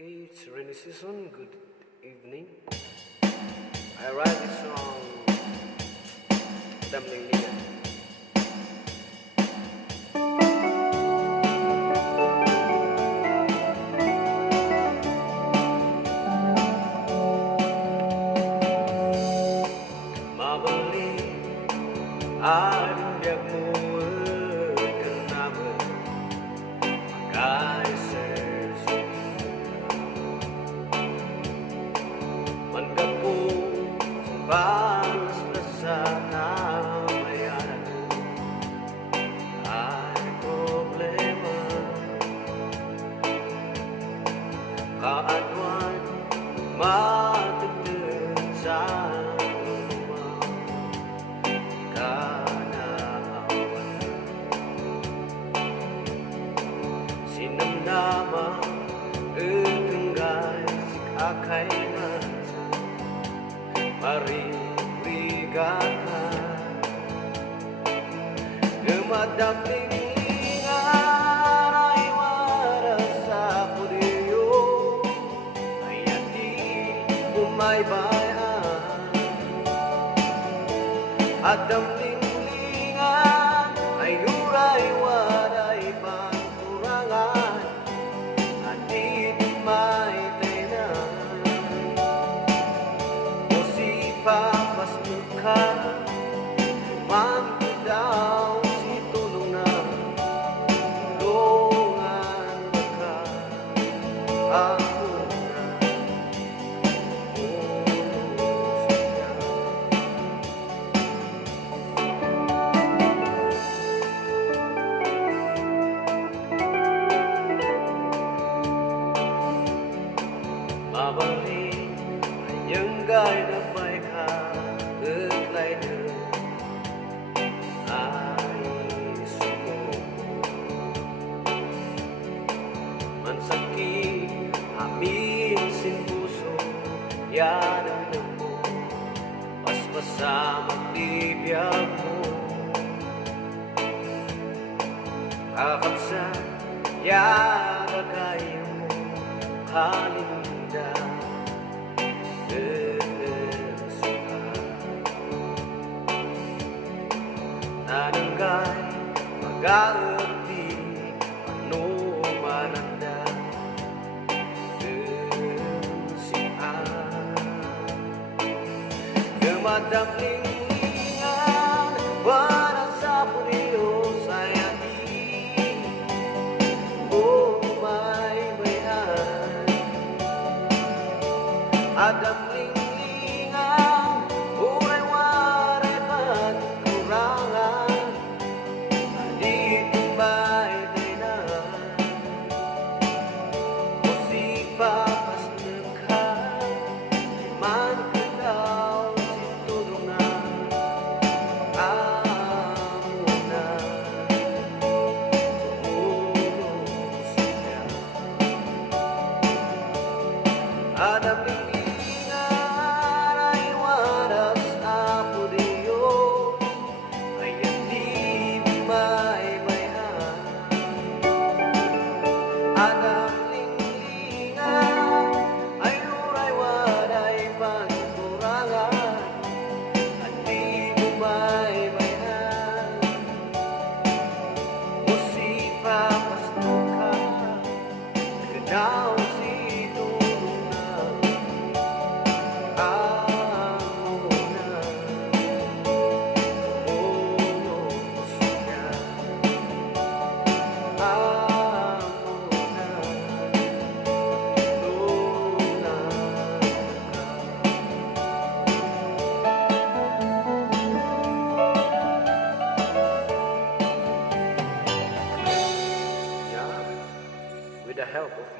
Okay, it's rainy season. Good evening. I write this song, Damling Liga. Mabalik aring biag mo kenapa makai Manggapo balas na sa namayan ay problema kaadwan matutun sa luma kanaawan sinamnama etenggay sikakay na maririgakan Dumadaming lingan ay waras sa puliyo ay ati umaybayan at daming lingan ay uray waray pangkurangan at di may papas mukha manto daw si tulong na tulungan baka ako na siya mabalik ang gay na sakit amin sin puso yan ang mo paspasa magbibiyag mo kakapsa yaga kayo mo halinda suka nananggay mag-aarti ano mananda Dumadaming lingan waras sa puliyo saya di umaybayan adamling lingan uray waray pagkurangan di tumbay dinan musipas nagkan man kadaw adaming lingan ay waras na puliyo ay hindi maybayan adaming lingan ay uray waray pagkurangan at di maybayan musipa pastuka kadaw with the help of